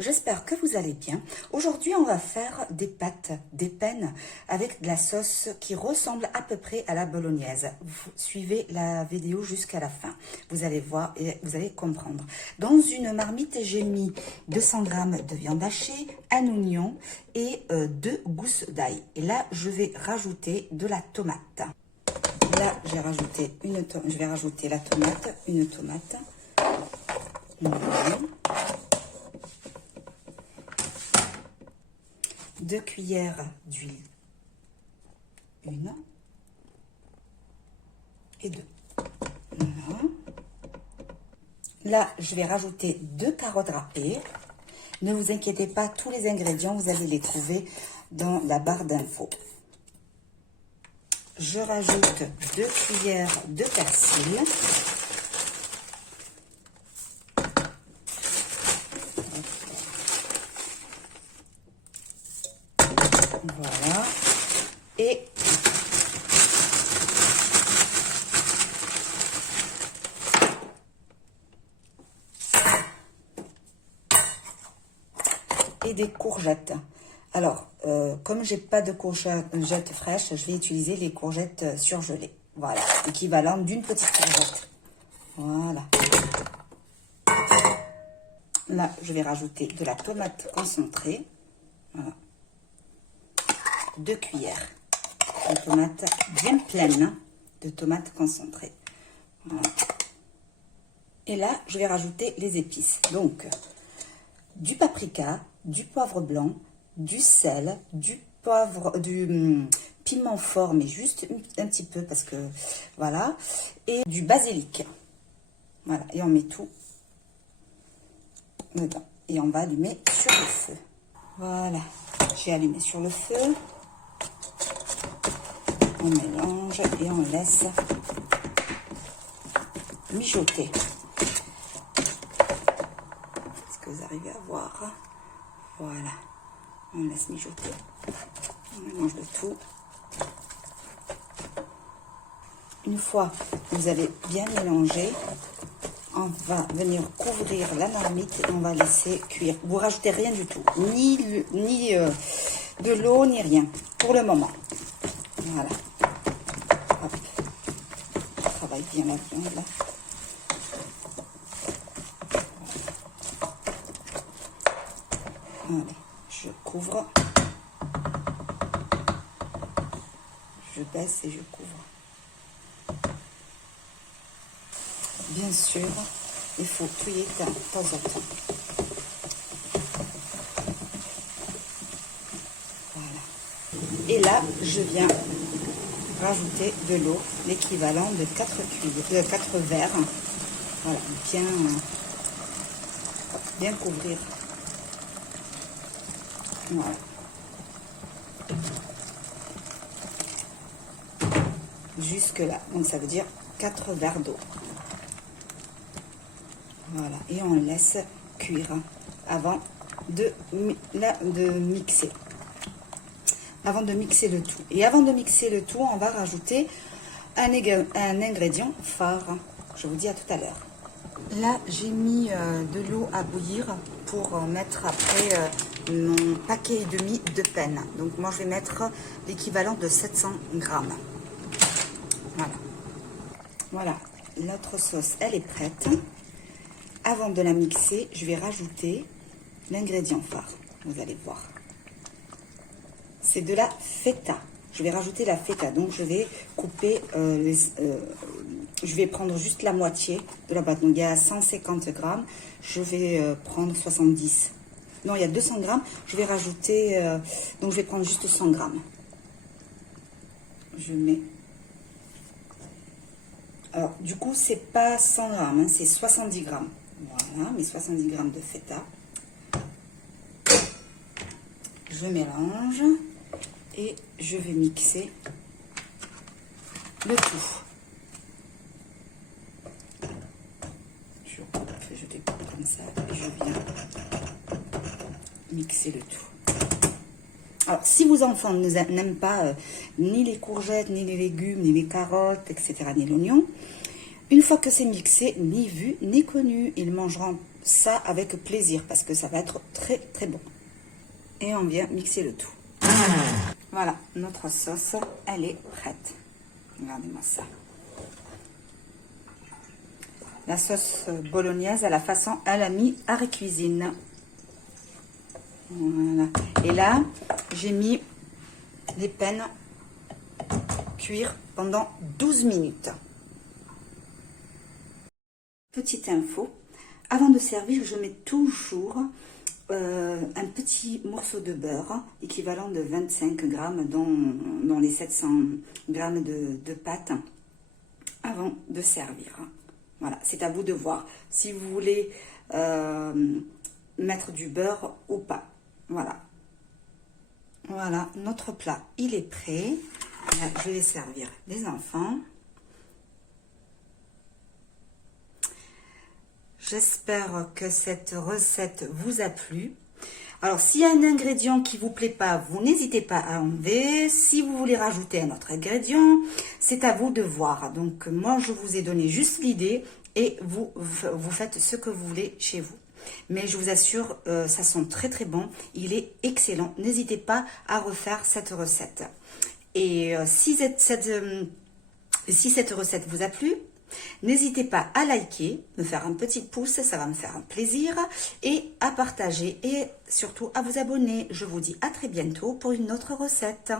j'espère que vous allez bien. Aujourd'hui, on va faire des pâtes, des penne avec de la sauce qui ressemble à peu près à la bolognaise. Vous suivez la vidéo jusqu'à la fin. Vous allez voir et vous allez comprendre. Dans une marmite, j'ai mis 200 g de viande hachée, un oignon et 2 gousses d'ail. Et là, je vais rajouter de la tomate. Là, je vais rajouter la tomate, une tomate. Voilà. 2 cuillères d'huile, 1 et 2. Voilà. Là, je vais rajouter 2 carottes râpées. Ne vous inquiétez pas, tous les ingrédients, vous allez les trouver dans la barre d'infos. Je rajoute 2 cuillères de persil. Voilà. Et des courgettes. Alors, comme j'ai pas de courgettes fraîches, je vais utiliser les courgettes surgelées. Voilà, équivalent d'une petite courgette. Voilà. Là, je vais rajouter de la tomate concentrée. Voilà. 2 cuillères de tomates bien pleines de tomates concentrées. Voilà. Et là, je vais rajouter les épices. Donc, du paprika, du poivre blanc, du sel, du piment fort, mais juste un petit peu parce que voilà, et du basilic. Voilà, et on met tout dedans et on va allumer sur le feu. Voilà, j'ai allumé sur le feu. On mélange et on laisse mijoter. Est-ce que vous arrivez à voir? Voilà, on laisse mijoter. On mélange le tout. Une fois que vous avez bien mélangé, on va venir couvrir la marmite et on va laisser cuire. Vous rajoutez rien du tout, ni de l'eau, ni rien, pour le moment. Voilà. Hop. Je travaille bien la viande là. Voilà. Je couvre. Je baisse et je couvre. Bien sûr, il faut touiller de temps en temps. Voilà. Et là, je viens rajouter de l'eau, l'équivalent de 4 verres. Voilà, bien couvrir. Voilà. Jusque là, donc ça veut dire 4 verres d'eau. Voilà, et on laisse cuire avant de mixer. Avant de mixer le tout. Et avant de mixer le tout, on va rajouter un ingrédient phare. Je vous dis à tout à l'heure. Là, j'ai mis de l'eau à bouillir pour mettre après mon paquet et demi de penne. Donc moi, je vais mettre l'équivalent de 700 grammes. Voilà. Voilà, notre sauce, elle est prête. Avant de la mixer, je vais rajouter l'ingrédient phare. Vous allez voir. C'est de la feta. Je vais rajouter la feta. Donc, je vais couper, je vais prendre juste la moitié de la boîte. Donc, il y a 150 grammes. Je vais prendre 70. Non, il y a 200 grammes. Je vais rajouter, donc je vais prendre juste 100 grammes. Je mets. Alors, du coup, c'est pas 100 grammes, hein, c'est 70 grammes. Voilà, mes 70 grammes de feta. Je mélange. Et je vais mixer le tout. Je découpe comme ça et je viens mixer le tout. Alors, si vos enfants n'aiment pas ni les courgettes, ni les légumes, ni les carottes, etc., ni l'oignon, une fois que c'est mixé, ni vu, ni connu, ils mangeront ça avec plaisir parce que ça va être très très bon. Et on vient mixer le tout. Voilà, notre sauce, elle est prête. Regardez-moi ça. La sauce bolognaise à la façon à la mi-arrêt cuisine. Voilà. Et là, j'ai mis les peines cuire pendant 12 minutes. Petite info, avant de servir, je mets toujours un petit morceau de beurre, équivalent de 25 grammes dans les 700 grammes de pâte, avant de servir. Voilà, c'est à vous de voir si vous voulez mettre du beurre ou pas. Voilà. Voilà, notre plat, il est prêt. Là, je vais servir les enfants. J'espère que cette recette vous a plu. Alors, s'il y a un ingrédient qui ne vous plaît pas, vous n'hésitez pas à enlever. Si vous voulez rajouter un autre ingrédient, c'est à vous de voir. Donc, moi, je vous ai donné juste l'idée et vous faites ce que vous voulez chez vous. Mais je vous assure, ça sent très très bon. Il est excellent. N'hésitez pas à refaire cette recette. Et si cette recette vous a plu, n'hésitez pas à liker, me faire un petit pouce, ça va me faire un plaisir, et à partager et surtout à vous abonner. Je vous dis à très bientôt pour une autre recette.